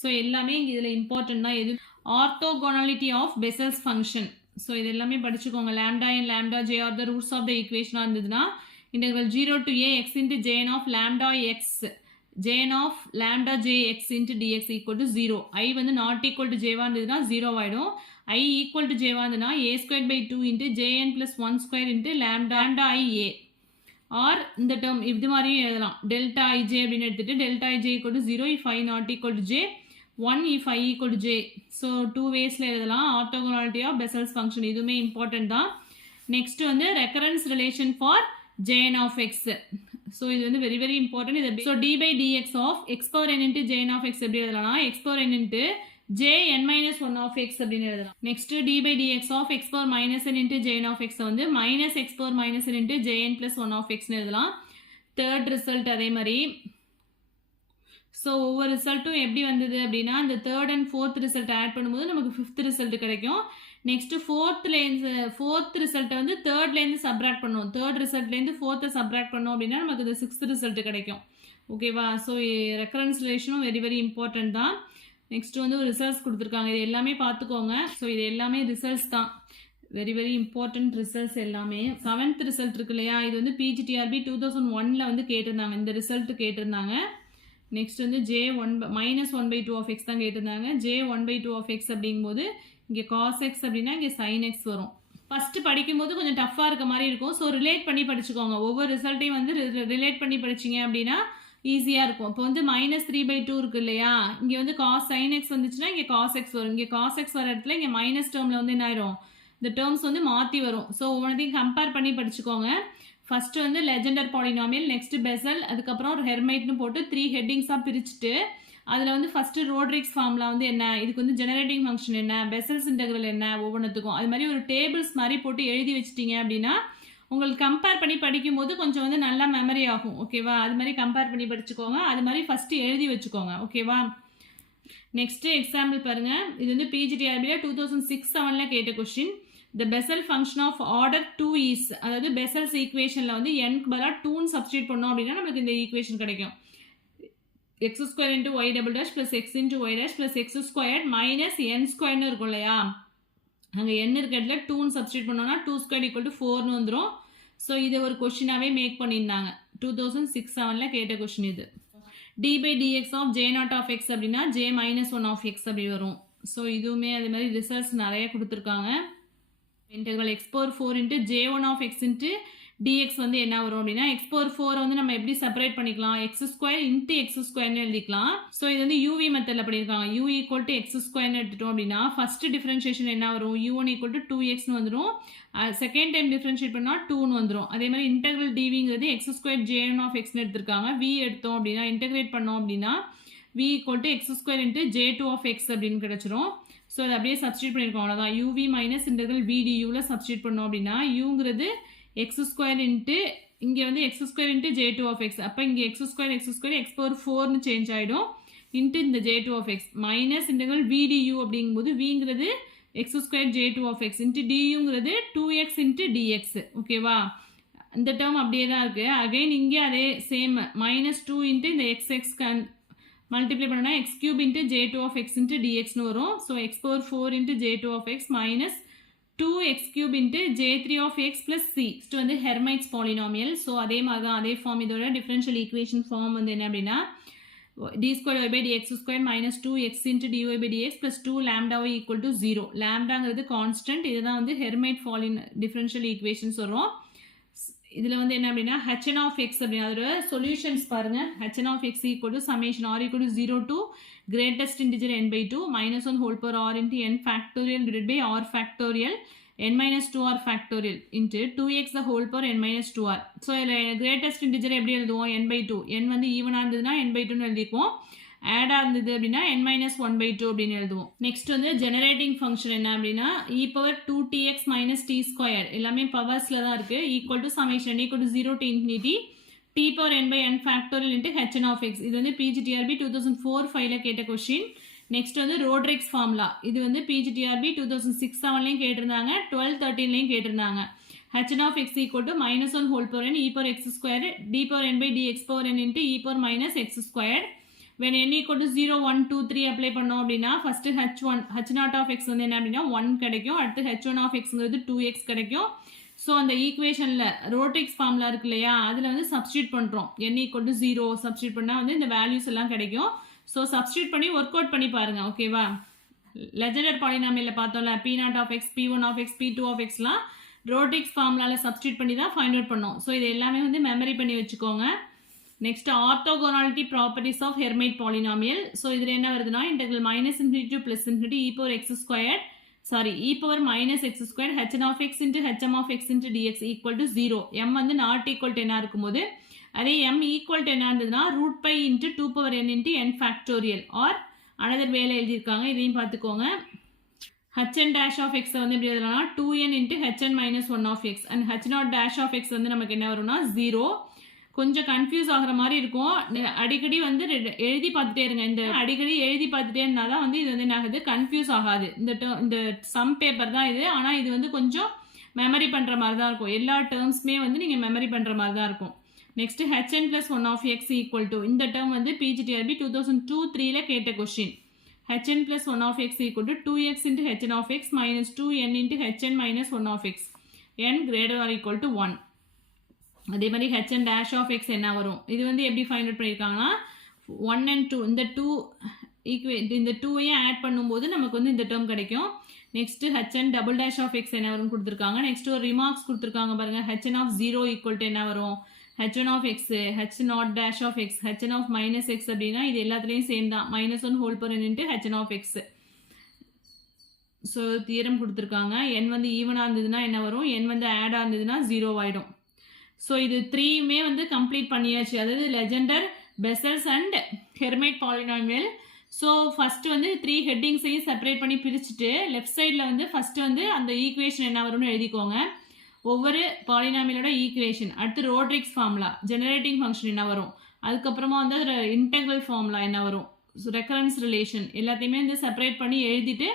So எல்லாமே இங்கே இதில் important தான். எது ஆர்த்தோகோனாலிட்டி of Bessel's function. So இது எல்லாமே படிச்சுக்கோங்க. lambda and lambda j are the roots of the equation இருந்ததுன்னா integral 0 to a x into jn of lambda x jn of lambda j x into dx equal to 0. I வந்து not equal to j இருந்ததுன்னா 0 ஆகிடும். I equal to j வந்துன்னா a squared by 2 into jn plus 1 square into lambda I a. or இந்த term இது மாதிரியும் எழுதலாம். delta ij அப்படின்னு எடுத்துட்டு delta ij equal to 0 if I not equal to j, 1 if I equal to j. so 2 waysல எழுதலாம். orthogonality of Bessel's function இதுவுமே important தான். next வந்து recurrence relation for jn of x. so இது வந்து very very important. இது so d by dx of x power n into jn of x எப்படி எழுதலாம்னா x power n into jn minus 1 of x அப்படின்னு எழுதலாம். next d by dx of x power minus n into jn of x வந்து minus x power minus n into jn plus 1 of x எழுதலாம். third result அதே மாதிரி. So ஒவ்வொரு ரிசல்ட்டும் எப்படி வந்தது அப்படின்னா அந்த third and fourth result add பண்ணும்போது நமக்கு ஃபிஃப்த் ரிசல்ட் கிடைக்கும். நெக்ஸ்ட்டு ஃபோர்த் ரிசல்ட்டை வந்து தேர்ட்லேருந்து சப்ராக்ட் பண்ணுவோம். தேர்ட் ரிசல்ட்லேருந்து ஃபோர்த்தை சப்ராக்ட் பண்ணோம் அப்படின்னா நமக்கு இது சிக்ஸ்த் ரிசல்ட் கிடைக்கும். ஓகேவா? ஸோ ரெக்கரன்ஸ் ரிலேஷனும் வெரி வெரி இம்பார்ட்டன்ட் தான். நெக்ஸ்ட் வந்து ஒரு ரிசல்ட்ஸ் கொடுத்துருக்காங்க. இது எல்லாமே பார்த்துக்கோங்க. ஸோ இது எல்லாமே ரிசல்ட்ஸ் தான். வெரி வெரி இம்பார்ட்டன்ட் ரிசல்ட்ஸ் எல்லாமே. செவன்த் ரிசல்ட் இருக்கு இல்லையா, இது வந்து PGTRB 2001ல் வந்து கேட்டிருந்தாங்க. இந்த ரிசல்ட் கேட்டிருந்தாங்க. நெக்ஸ்ட் வந்து -1 by 2 of x தான் கேட்டிருந்தாங்க. j1 by 2 of x அப்படிங்கும்போது இங்கே cos x அப்படின்னா இங்கே sin x வரும். ஃபஸ்ட்டு படிக்கும்போது கொஞ்சம் டஃப்பாக இருக்க மாதிரி இருக்கும். ஸோ ரிலேட் பண்ணி படிச்சுக்கோங்க. ஒவ்வொரு ரிசல்ட்டையும் வந்து ரிலேட் பண்ணி படிச்சிங்க அப்படின்னா ஈஸியாக இருக்கும். இப்போ வந்து -3 by 2 இருக்கு இல்லையா, இங்கே வந்து sin x வந்துச்சுன்னா இங்கே cos x வரும். இங்கே cos x வர இடத்துல இங்கே மைனஸ் டேர்மில் வந்து என்ன ஆயிரும், இந்த டேர்ம்ஸ் வந்து மாற்றி வரும். ஸோ ஒவ்வொன்றையும் கம்பேர் பண்ணி படிச்சுக்கோங்க. ஃபஸ்ட்டு வந்து லெஜெண்டர் பாலினாமியல், நெக்ஸ்ட் பெசல், அதுக்கப்புறம் ஹெர்மைட்னு போட்டு 3 ஹெட்டிங்ஸாக பிரிச்சுட்டு அதில் வந்து ஃபஸ்ட்டு ரோட்ரிக்ஸ் ஃபார்முலா வந்து என்ன, இதுக்கு வந்து ஜெனரேட்டிங் ஃபங்க்ஷன் என்ன, பெசல்ஸ் இன்டெக்ரல் என்ன, ஒவ்வொன்றுத்துக்கும் அது மாதிரி ஒரு டேபிள்ஸ் மாதிரி போட்டு எழுதி வச்சிட்டிங்க அப்படின்னா உங்களுக்கு கம்பேர் பண்ணி படிக்கும்போது கொஞ்சம் வந்து நல்லா மெமரி ஆகும். ஓகேவா? அது மாதிரி கம்பேர் பண்ணி படிச்சுக்கோங்க. அது மாதிரி ஃபஸ்ட்டு எழுதி வச்சுக்கோங்க. ஓகேவா? நெக்ஸ்ட்டு எக்ஸாம்பிள் பாருங்கள். இது வந்து PGTRBயில் 2006-07ல் கேட்ட question. The Bessel function of order 2 is, அதாவது Bessel's ஈக்குவேஷனில் வந்து n-க்கு பதிலாக 2ன்னு சப்ஸ்டியூட் பண்ணோம் அப்படின்னா நமக்கு இந்த ஈக்குவேஷன் கிடைக்கும். x square into y double dash plus x into y dash plus x squared minus n squaredனு இருக்கும் இல்லையா, அங்கே n இருக்க இடத்துல 2ன்னு சப்ஸ்டியூட் பண்ணோம்னா 2 squared equal to 4ன்னு வந்துடும். ஸோ இதை ஒரு கொஷினாகவே மேக் பண்ணியிருந்தாங்க. 2006-07ல் கேட்ட கொஷின் இது. d by dx of j0 of x அப்படின்னா j minus 1 of x அப்படி வரும். ஸோ இதுவுமே அது மாதிரி ரிசல்ட்ஸ் நிறைய கொடுத்துருக்காங்க. integral x power 4 into j1 of x into dx வந்து என்ன வரும் அப்படின்னா x power 4 வந்து நம்ம எப்படி செப்பரேட் பண்ணிக்கலாம், x square into x squareன்னு எழுதிக்கலாம். ஸோ இது வந்து uv மெத்தடில் பண்ணியிருக்காங்க. u equal to x squareன்னு எடுத்துட்டோம் அப்படின்னா ஃபர்ஸ்ட் டிஃபரன்ஷியேஷன் என்ன வரும், u1 equal to 2xன்னு வந்துடும். செகண்ட் டைம் டிஃபரன்ஷியேட் பண்ணால் 2ன்னு வந்துடும். அதே மாதிரி இன்டெக்ரல் dvங்கிறது x square j1 of xன்னு எடுத்திருக்காங்க. v எடுத்தோம் அப்படின்னா இன்டெகிரேட் பண்ணோம் அப்படின்னா v equal to x square into j2 of x அப்படின்னு கிடச்சிரும். ஸோ அதை அப்படியே சப்ஸ்டியூட் பண்ணியிருக்கோம். அவ்வளோதான். uv மைனஸ் இன்டெக்ரல் v duல சப்ஸ்டியூட் பண்ணோம் அப்படின்னா uங்கிறது x ஸ்கொயர் இன்ட்டு இங்கே வந்து x square into j2 of x. அப்போ இங்கே x ஸ்கொயர் x பவர் 4னு சேஞ்ச் ஆகிடும் இன்ட்டு இந்த j2 of x minus integral vdu அப்படிங்கும்போது vங்கிறது x square j2 of x into duங்கிறது 2x இன்ட்டு dx. ஓகேவா, இந்த டேர்ம் அப்படியே தான் இருக்குது. அகைன் இங்கே அதே சேம் -2 இன்ட்டு இந்த xx மல்டிப்ளை பண்ணனா x cube into j2 of x into dxனு வரும். So x power 4 into j2 of x minus 2x cube into j3 of x plus c. இது வந்து Hermite's polynomial. ஸோ அதே மாதிரி தான், அதே ஃபார்ம். இதோட டிஃபரன்ஷியல் ஈக்குவேஷன் ஃபார்ம் வந்து என்ன அப்படின்னா d square y by dx square minus 2x into dy by dx plus 2 lambda y equal to 0. லாம்டாங்கிறது constant. இதுதான் வந்து Hermite டிஃபரன்ஷியல் ஈக்குவேஷன் சொல்கிறோம். இதில் வந்து என்ன அப்படின்னா hn of x அப்படின்னா அதோட சொல்யூஷன்ஸ் பாருங்கள். hn of x equal to summation r equal to 0 to greatest integer n by 2 minus 1 whole power r into n factorial divided by r factorial n minus 2r factorial into 2x the whole power n minus 2r. So இதில் greatest integer எப்படி எழுதுவோம்? n by 2. n வந்து ஈவனாக இருந்ததுன்னா n by 2னு எழுதிக்குவோம். ஆடாக இருந்தது அப்படின்னா n minus 1 by 2 அப்படின்னு எழுதுவோம். நெக்ஸ்ட் வந்து ஜெனரேட்டிங் ஃபங்க்ஷன் என்ன அப்படின்னா e power 2tx minus t square எல்லாமே பவர்ஸில் தான் இருக்குது. Equal to summation equal to 0 to infinity t power n by n factorial into hn of x. இது வந்து PGTRB 2004-5ல கேட்ட கொஸ்டின். நெக்ஸ்ட் வந்து ரோட்ரிக்ஸ் ஃபார்முலா. இது வந்து PGTRB 2006-7லையும் கேட்டிருந்தாங்க, 12-13லையும் கேட்டிருந்தாங்க. hn of x equal to minus 1 whole power n e power x square d power n by dx power n into e power minus x squared. when n equal to 0, 1, 2, 3 apply பண்ணோம் அப்படின்னா first h0 of x வந்து என்ன அப்படின்னா 1 கிடைக்கும். அடுத்து h1 of xங்கிறது 2x கிடைக்கும். So அந்த ஈக்குவேஷனில் ரோட்ரிக்ஸ் ஃபார்முலா இருக்கு இல்லையா, அதில் வந்து சப்ஸ்டியூட் பண்ணுறோம். n equal to 0 சப்ஸ்டியூட் பண்ணால் வந்து இந்த வேல்யூஸ் எல்லாம் கிடைக்கும். ஸோ சப்ஸ்டியூட் பண்ணி ஒர்க் அவுட் பண்ணி பாருங்கள். ஓகேவா, லெஜெண்டர் பாலினாமியலில் பார்த்தோம்ல p0 of x, p1 of x, p2 of xலாம் ரோட்ரிக்ஸ் ஃபார்முலாவில் சப்ஸ்டியூட் பண்ணி தான் ஃபைண்ட் அவுட் பண்ணோம். ஸோ இது எல்லாமே வந்து மெமரி பண்ணி வச்சுக்கோங்க. Next orthogonality properties of Hermite polynomial. So இதில் என்ன வருதுன்னா integral -∞ to +∞ e power x squared e power minus x squared hn of x into hm of x into dx equal to 0. m வந்து not equal to n இருக்கும்போது அதே m equal to n இருந்ததுன்னா √π into 2 power n into n factorial or another வேலை எழுதியிருக்காங்க, இதையும் பார்த்துக்கோங்க. hn dash of x வந்து எப்படி எழுதலாம்னா 2n into hn minus 1 of x and h0 dash of x வந்து நமக்கு என்ன வரும்னா 0. கொஞ்சம் கன்ஃபியூஸ் ஆகிற மாதிரி இருக்கும். அடிக்கடி வந்து எழுதி பார்த்துட்டே இருங்க. இந்த அடிக்கடி எழுதி பார்த்துட்டே இருந்தால் தான் வந்து இது வந்து என்ன ஆகுது, கன்ஃபியூஸ் ஆகாது. இந்த சம் பேப்பர் தான் இது. ஆனால் இது வந்து கொஞ்சம் மெமரி பண்ணுற மாதிரி தான் இருக்கும். எல்லா டேர்ம்ஸுமே வந்து நீங்கள் மெமரி பண்ணுற மாதிரி தான் இருக்கும். Next hn plus 1 of x equal to இந்த டேர்ம் வந்து PGTRB 2002-3ல கேட்ட question. hn plus 1 of x equal to 2x into hn of x minus 2n into hn minus 1 of x n greater or equal to 1. அதே மாதிரி hn dash of x என்ன வரும்? இது வந்து எப்படி ஃபைண்ட் அவுட் பண்ணியிருக்காங்கன்னா 1 and 2 இந்த 2ஐயும் add பண்ணும்போது நமக்கு வந்து இந்த டேர்ம் கிடைக்கும். Next hn double dash of x என்ன வரும்னு கொடுத்துருக்காங்க. நெக்ஸ்ட் ஒரு ரிமார்க்ஸ் கொடுத்துருக்காங்க பாருங்கள். hn of 0 equal to என்ன வரும்? h1 of x, h0 dash of x, hn of minus x அப்படின்னா இது எல்லாத்துலேயும் சேம் தான். -1 whole power n into hn of x. So theorem கொடுத்துருக்காங்க. n வந்து ஈவனாக இருந்ததுன்னா என்ன வரும்? n வந்து ஆடாக இருந்ததுன்னா 0 ஆகிடும். ஸோ இது 3மே வந்து கம்ப்ளீட் பண்ணியாச்சு. அதாவது Legendre, Bessel's and Hermite polynomial. So first வந்து 3 ஹெட்டிங்ஸையும் செப்பரேட் பண்ணி பிரிச்சுட்டு லெஃப்ட் சைடில் வந்து ஃபஸ்ட்டு வந்து அந்த ஈக்குவேஷன் என்ன வரும்னு எழுதிக்கோங்க. ஒவ்வொரு பாலினாமியலோட ஈக்குவேஷன், அடுத்து ரோட்ரிக்ஸ் ஃபார்முலா, ஜெனரேட்டிங் ஃபங்க்ஷன் என்ன வரும், அதுக்கப்புறமா வந்து இன்டெக்ரல் ஃபார்முலா என்ன வரும், ரெக்கரன்ஸ் ரிலேஷன் எல்லாத்தையுமே வந்து செப்பரேட் பண்ணி எழுதிட்டு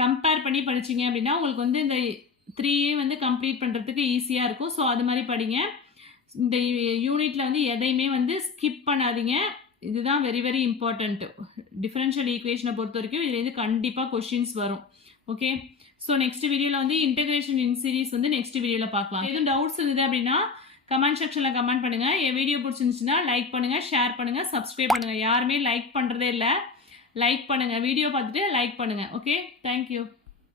கம்பேர் பண்ணி படிச்சிங்க அப்படின்னா உங்களுக்கு வந்து இந்த 3 வந்து கம்ப்ளீட் பண்ணுறதுக்கு ஈஸியாக இருக்கும். ஸோ அது மாதிரி படிங்க. இந்த யூனிட்டில் வந்து எதையுமே வந்து ஸ்கிப் பண்ணாதீங்க. இதுதான் வெரி வெரி இம்பார்ட்டண்ட்டு. டிஃபரன்ஷியல் ஈக்குவேஷனை பொறுத்த வரைக்கும் இதுலேருந்து கண்டிப்பாக கொஷின்ஸ் வரும். ஓகே, ஸோ நெக்ஸ்ட் வீடியோவில் வந்து இன்டெகிரேஷன் இன் சீரிஸ் வந்து நெக்ஸ்ட் வீடியோவில் பார்க்கலாம். எதுவும் டவுட்ஸ் இருந்தது அப்படின்னா கமெண்ட் செக்ஷனில் கமெண்ட் பண்ணுங்கள். என் வீடியோ பிடிச்சிருந்துச்சுன்னா லைக் பண்ணுங்கள், ஷேர் பண்ணுங்கள், சப்ஸ்கிரைப் பண்ணுங்கள். யாருமே லைக் பண்ணுறதே இல்லை. லைக் பண்ணுங்கள், வீடியோ பார்த்துட்டு லைக் பண்ணுங்கள். Okay, thank you.